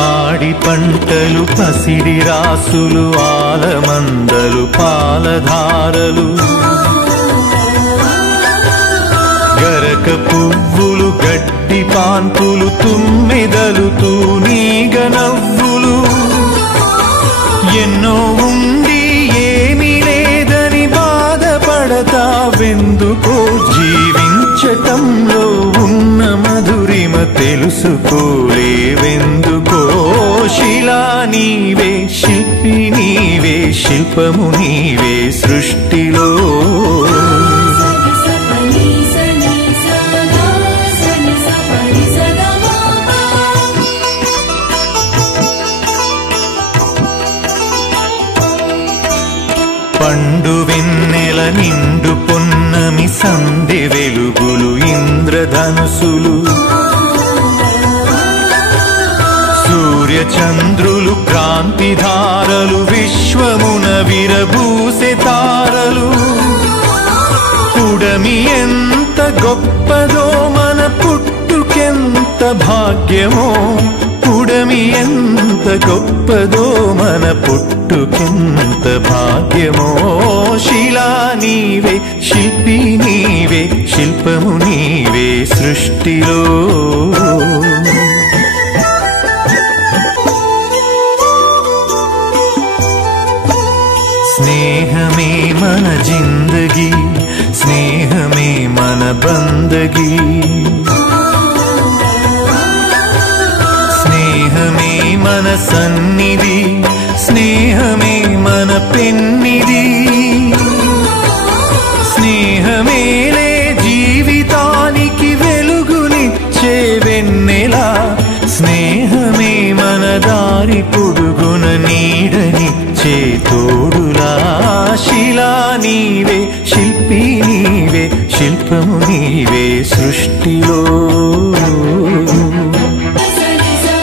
పాడి పంటలు పసిడి రాసులు ఆలమందలు పాలధారలు గరక పువ్వులు గడ్డి పాన్పులు తుమ్మెదలు తూనీగ నవ్వులు ఎన్నో ఉండి ఏమీ లేదని బాధపడతావెందుకో జీవించటంలో ఉన్న మధురిమ తెలుసుకోలేవెందుకో శిలా నీవే శిల్పి నీవే శిల్పము నీవే సృష్టిలో పండు వెన్నెల నిండు పొన్నమి సంధి వెలుగులు ఇంద్రధనుసులు సూర్య చంద్రులు క్రాంతిధారలు విశ్వమున విరబూసే తారలు పుడమి ఎంత గొప్పదో మన పుట్టుకెంత భాగ్యమో పుడమి ఎంత గొప్పదో మన పుట్టుకెంత భాగ్యమో శిలా నీవే శిల్పి నీవే శిల్పము నీవే సృష్టిలో స్నేహమే మన జిందగీ స్నేహమే మన బందగీ స్నేహమే మన సన్నిధి స్నేహమే మన పెన్నిధి స్నేహమేలే జీవితానికి వెలుగునిచ్చే వెన్నెలా స్నేహమే మన దారి పొడుగున నీడనిచ్చే తోడులా శిలా నీవే శిల్పి నీవే శిల్పము నీవే సృష్టిలో